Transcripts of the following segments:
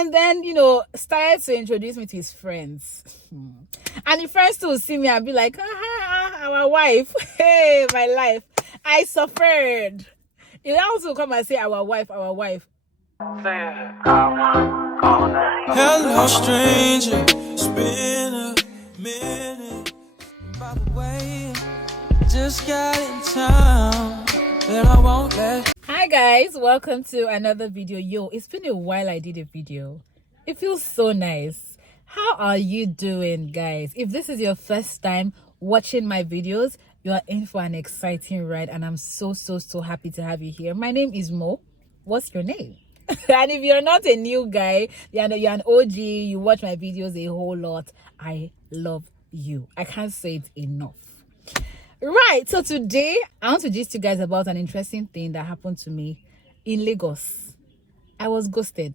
And then, started to introduce me to his friends. And the friends too see me and be like, our wife. Hey, my life. I suffered. He also come and say, our wife. Hello, stranger. It's been a minute. By the way, just got in town, and I won't let. Hi guys, welcome to another video. It's been a while I did a video. It feels so nice. How are you doing, guys? If this is your first time watching my videos, you are in for an exciting ride, and I'm so happy to have you here. My name is Mo. What's your name? And if you're not a new guy, you're an OG, you watch my videos a whole lot, I love you. I can't say it enough. Right, so today I want to gist you guys about an interesting thing that happened to me in Lagos. I was ghosted.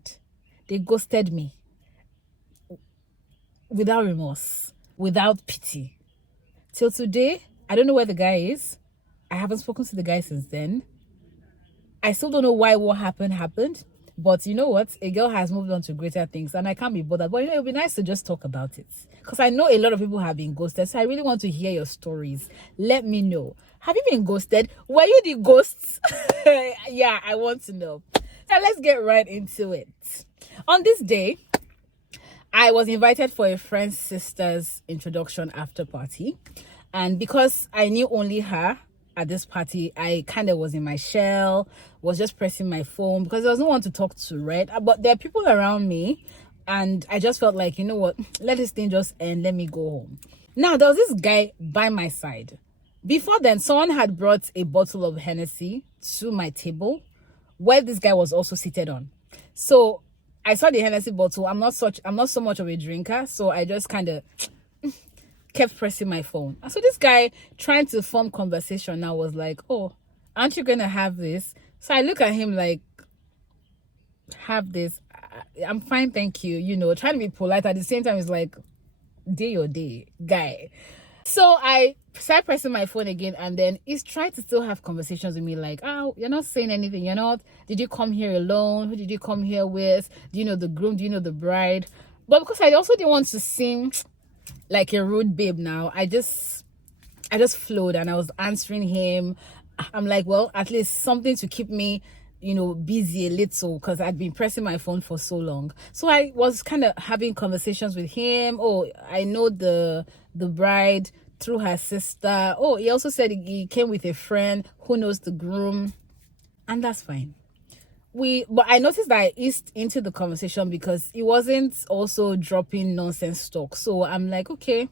They ghosted me without remorse, without pity. Till today, I don't know where the guy is. I haven't spoken to the guy since then. I still don't know why what happened. But you know what? A girl has moved on to greater things, and I can't be bothered. But it would be nice to just talk about it, because I know a lot of people have been ghosted. So I really want to hear your stories. Let me know. Have you been ghosted? Were you the ghosts? Yeah, I want to know. So let's get right into it. On this day, I was invited for a friend's sister's introduction after party. And because I knew only her at this party, I kind of was in my shell, was just pressing my phone because there was no one to talk to, right? But there are people around me, and I just felt like, you know what, let this thing just end, let me go home. Now, there was this guy by my side. Before then, someone had brought a bottle of Hennessy to my table where this guy was also seated on. So I saw the Hennessy bottle. I'm not so much of a drinker, so I just kind of kept pressing my phone. So this guy trying to form conversation now was like, oh, aren't you gonna have this? So I look at him like, have this? I'm fine, thank you. Trying to be polite. At the same time, it's like, day or day, guy. So I started pressing my phone again, and then he's trying to still have conversations with me like, oh, you're not saying anything. You're not. Did you come here alone? Who did you come here with? Do you know the groom? Do you know the bride? But because I also didn't want to seem like a rude babe now, I just flowed, and I was answering him. I'm like, well, at least something to keep me busy a little, because I'd been pressing my phone for so long. So I was kind of having conversations with him. Oh, I know the bride through her sister. Oh, he also said he came with a friend who knows the groom, and that's fine. But I noticed that I eased into the conversation because he wasn't also dropping nonsense talk. So I'm like, okay,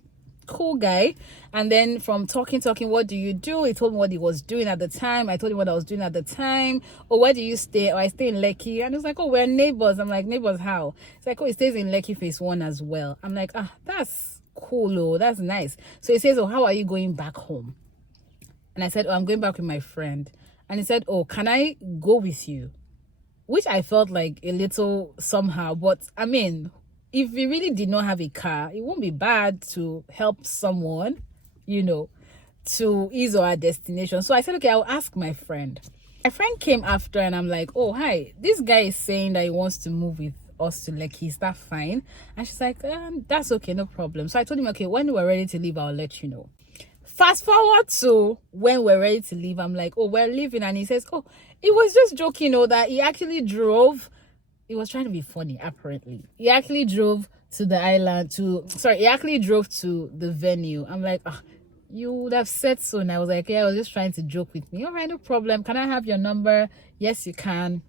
cool guy. And then from talking, what do you do? He told me what he was doing at the time. I told him what I was doing at the time. Oh, where do you stay? Oh, I stay in Lekki. And he's like, oh, we're neighbors. I'm like, neighbors how? It's like, oh, he stays in Lekki phase 1 as well. I'm like, that's cool. Oh, that's nice. So he says, oh, how are you going back home? And I said, oh, I'm going back with my friend. And he said, oh, can I go with you? Which I felt like a little somehow, but I mean, if we really did not have a car, it won't be bad to help someone, to ease our destination. So I said, okay, I'll ask my friend. My friend came after, and I'm like, oh, hi, this guy is saying that he wants to move with us to Lekki. Is that fine? And she's like, that's okay, no problem. So I told him, okay, when we're ready to leave, I'll let you know. Fast forward to when we're ready to leave, I'm like, oh, we're leaving. And he says, oh, he was just joking, that he actually drove. He was trying to be funny, apparently. He actually drove to the island he actually drove to the venue. I'm like, you would have said so. And I was like, yeah, I was just trying to joke with me. All right, no problem. Can I have your number? Yes, you can.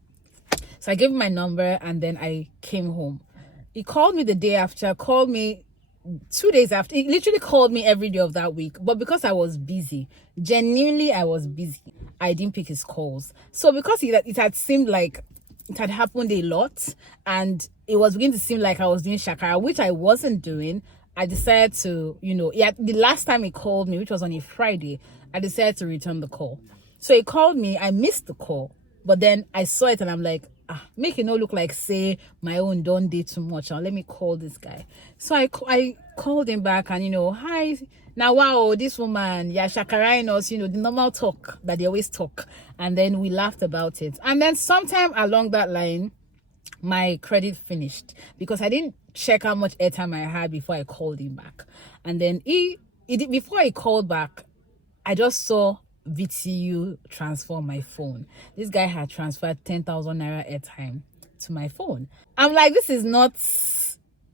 So I gave him my number, and then I came home. He called me the day after, called me 2 days after. He literally called me every day of that week, but because I was busy, genuinely I was busy, I didn't pick his calls. So because it had seemed like it had happened a lot, and it was beginning to seem like I was doing shakara, which I wasn't doing, I decided to, the last time he called me, which was on a Friday, I decided to return the call. So he called me, I missed the call, but then I saw it, and I'm like, make it not look like say my own don't date too much. Now let me call this guy. So I called him back, and hi, now wow, this woman, yeah, shakaraing us, the normal talk that they always talk. And then we laughed about it. And then sometime along that line, my credit finished because I didn't check how much airtime I had before I called him back. And then before he called back, I just saw VTU transfer my phone. This guy had transferred 10,000 naira airtime to my phone. I'm like, this is not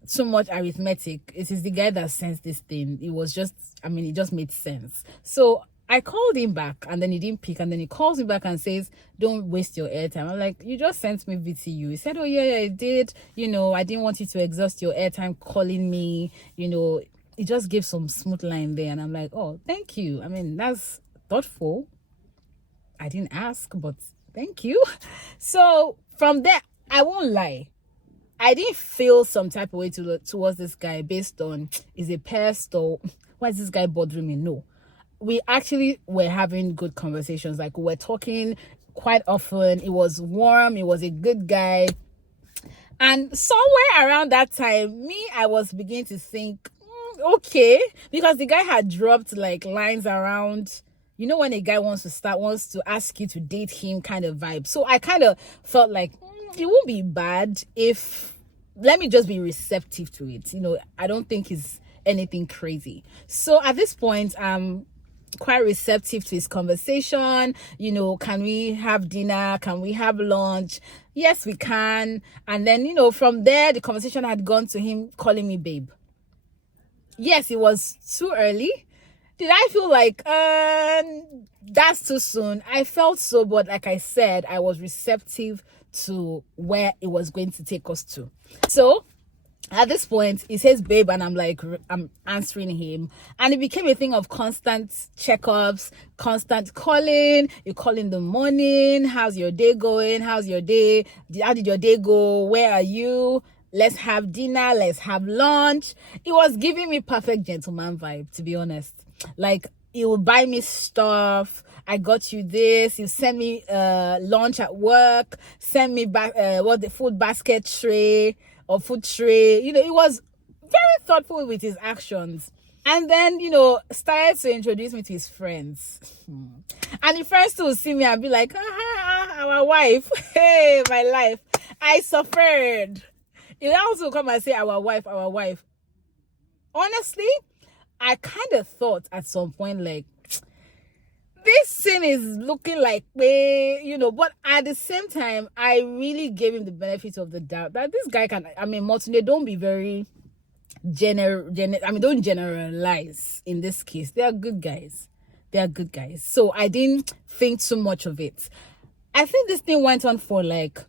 too much arithmetic. It is the guy that sends this thing. It was just, it just made sense. So I called him back and then he didn't pick, and then he calls me back and says, don't waste your airtime. I'm like, you just sent me VTU. He said, oh yeah, I did. I didn't want you to exhaust your airtime calling me. He just gave some smooth line there, and I'm like, oh, thank you. That's thoughtful. I didn't ask, but thank you. So from there, I won't lie, I didn't feel some type of way towards this guy based on, is a pest or why is this guy bothering me? No. We actually were having good conversations. Like, we were talking quite often. It was warm. It was a good guy. And somewhere around that time, I was beginning to think, okay, because the guy had dropped like lines around, when a guy wants to ask you to date him kind of vibe. So I kind of felt like it won't be bad if, let me just be receptive to it. I don't think it's anything crazy. So at this point, quite receptive to his conversation. Can we have dinner? Can we have lunch? Yes, we can. And then, from there, the conversation had gone to him calling me babe. Yes, it was too early. Did I feel like that's too soon? I felt so, but like I said, I was receptive to where it was going to take us to. So at this point, he says babe, and I'm answering him, and it became a thing of constant checkups, constant calling. You call in the morning, how's your day going? How's your day? How did your day go? Where are you? Let's have dinner, let's have lunch. It was giving me perfect gentleman vibe, to be honest. Like, he would buy me stuff. I got you this. You send me lunch at work. Send me back the food basket tray or food tray. He was very thoughtful with his actions. And then, started to introduce me to his friends. And the friends too see me and be like, our wife. Hey, my life. I suffered. He also come and say, our wife. Honestly, I kind of thought at some point, like, this scene is looking like, but at the same time, I really gave him the benefit of the doubt that this guy can, Motunde, don't be very don't generalize in this case. They are good guys. So I didn't think too much of it. I think this thing went on for like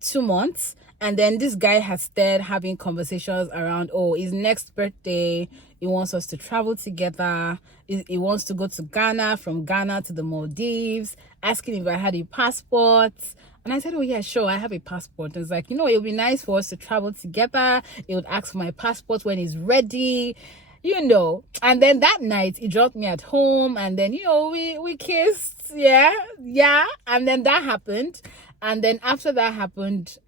2 months. And then this guy has started having conversations around, his next birthday, he wants us to travel together. He wants to go to Ghana, from Ghana to the Maldives, asking if I had a passport. And I said, oh yeah, sure, I have a passport. And it's like, it would be nice for us to travel together. He would ask for my passport when he's ready, And then that night, he dropped me at home, and then, we kissed. Yeah. And then that happened. And then after that happened,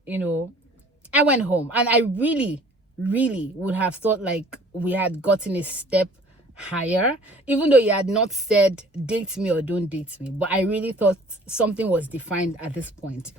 I went home, and I really, really would have thought like we had gotten a step higher, even though he had not said date me or don't date me. But I really thought something was defined at this point.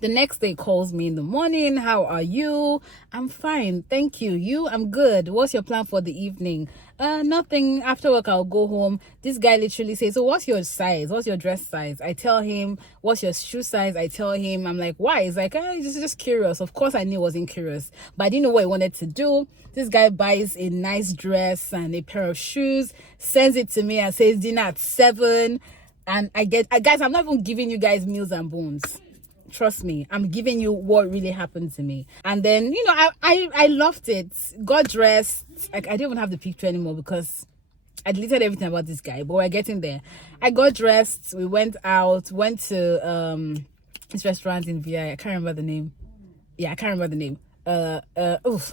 The next day, he calls me in the morning. How are you? I'm fine, thank you. You? I'm good. What's your plan for the evening? Nothing. After work, I'll go home. This guy literally says, so what's your size? What's your dress size? I tell him. What's your shoe size? I tell him. I'm like, why? He's like, just curious. Of course, I knew he wasn't curious, but I didn't know what he wanted to do. This guy buys a nice dress and a pair of shoes, sends it to me and says dinner at 7. And guys, I'm not even giving you guys meals and bones. Trust me, I'm giving you what really happened to me. And then, I loved it. Got dressed. I don't even have the picture anymore because I deleted everything about this guy, but we're getting there. I got dressed. We went to this restaurant in VI. I can't remember the name. Yeah, I can't remember the name. I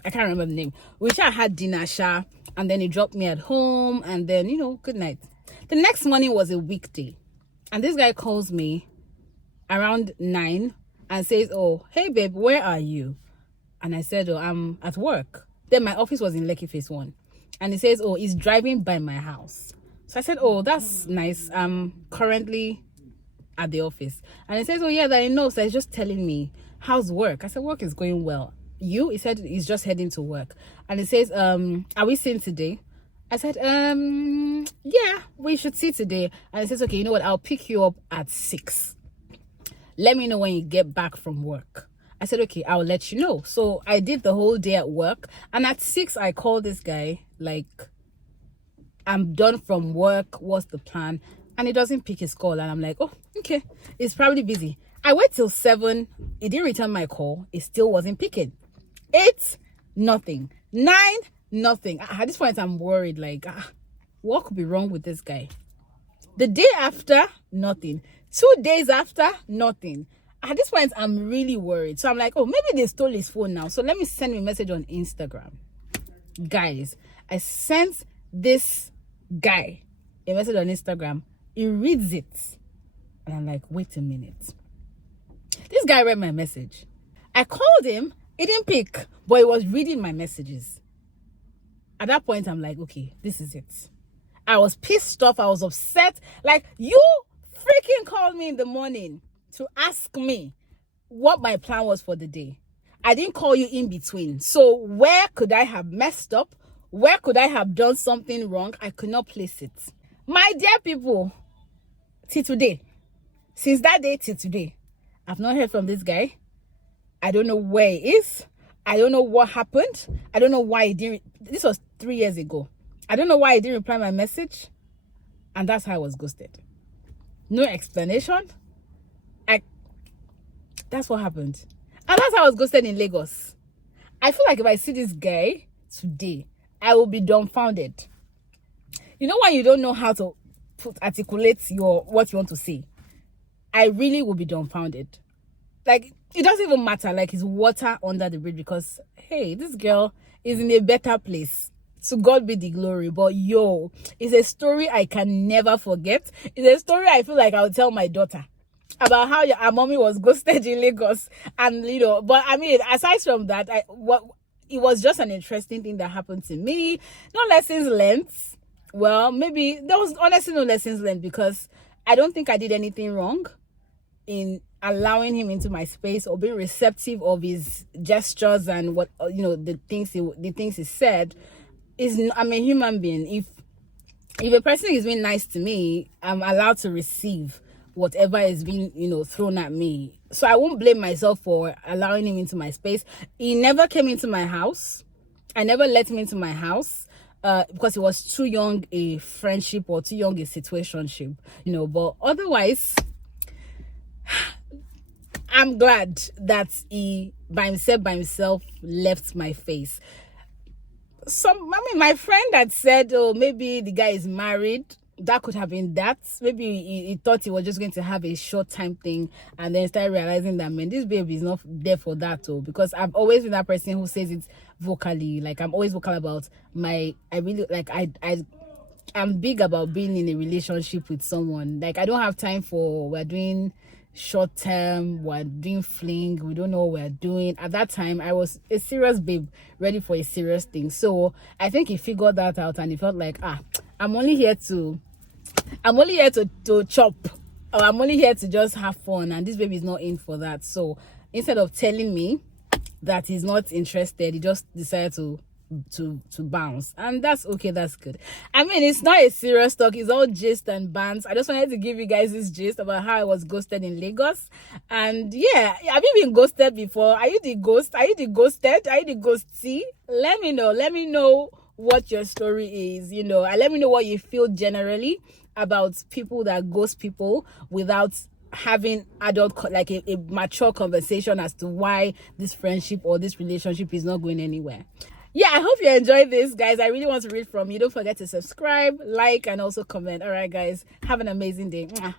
can't remember the name. We had dinner, and then he dropped me at home, and then, good night. The next morning was a weekday, and this guy calls me around 9 and says, oh, hey babe, where are you? And I said, oh, I'm at work. Then my office was in Lekki Phase 1. And he says, oh, he's driving by my house. So I said, oh, that's nice. I'm currently at the office. And he says, oh yeah, that I know. So he's just telling me. how's work? I said, work is going well. You? He said he's just heading to work. And he says, are we seeing today? I said, yeah, we should see today. And he says, okay, you know what? I'll pick you up at 6. Let me know when you get back from work. I said, okay, I'll let you know. So I did the whole day at work. And at 6, I called this guy, like, I'm done from work. What's the plan? And he doesn't pick his call. And I'm like, oh, okay. He's probably busy. I wait till 7. He didn't return my call. It still wasn't picking. 8, nothing. 9, nothing. At this point, I'm worried. Like, what could be wrong with this guy? The day after, nothing. 2 days after, nothing. At this point, I'm really worried. So I'm like, oh, maybe they stole his phone now. So let me send him a message on Instagram. Guys, I sent this guy a message on Instagram. He reads it. And I'm like, wait a minute. This guy read my message. I called him. He didn't pick. But he was reading my messages. At that point, I'm like, okay, this is it. I was pissed off. I was upset. Like, you freaking called me in the morning to ask me what my plan was for the day. I didn't call you in between. So where could I have messed up? Where could I have done something wrong? I could not place it. My dear people, till today, since that day till today, I've not heard from this guy. I don't know where he is. I don't know what happened. I don't know why he didn't. This was 3 years ago. I don't know why he didn't reply my message. And that's how I was ghosted. No explanation. That's what happened. And that's how I was ghosted in Lagos. I feel like if I see this guy today, I will be dumbfounded. You know when you don't know how to articulate what you want to say? I really will be dumbfounded. Like, it doesn't even matter. Like, it's water under the bridge because, hey, this girl is in a better place. To God be the glory. But yo, it's a story I can never forget. It's a story I feel like I'll tell my daughter about how our mommy was ghosted in Lagos. And, you know, but I mean, aside from that, it was just an interesting thing that happened to me. No lessons learned. Well, maybe there was honestly no lessons learned because I don't think I did anything wrong in allowing him into my space or being receptive of his gestures and what, you know, the things he said. I'm a human being. If a person is being nice to me, I'm allowed to receive whatever is being, you know, thrown at me. So I won't blame myself for allowing him into my space. He never came into my house. I never let him into my house because it was too young a friendship or too young a situationship, you know. But otherwise, I'm glad that he by himself left my face. My friend had said, oh, maybe the guy is married. That could have been that. Maybe he thought he was just going to have a short time thing and then started realizing that, man, this baby is not there for that. Oh, because I've always been that person who says it vocally. Like, I'm always vocal about I'm big about being in a relationship with someone. Like, I don't have time for, we're doing short term, we're doing fling, we don't know what we're doing. At that time, I was a serious babe, ready for a serious thing. So I think he figured that out and he felt like, I'm only here to chop, or I'm only here to just have fun, and this baby is not in for that. So instead of telling me that he's not interested, he just decided to bounce, and that's okay. That's good. I mean, it's not a serious talk, it's all gist and bants. I just wanted to give you guys this gist about how I was ghosted in Lagos. And yeah, have you been ghosted before? Are you the ghost? Are you the ghosted? Are you the ghosty? Let me know what your story is, you know, and let me know what you feel generally about people that ghost people without having a mature conversation as to why this friendship or this relationship is not going anywhere. Yeah, I hope you enjoyed this, guys. I really want to read from you. Don't forget to subscribe, like, and also comment. All right, guys, have an amazing day. Mwah.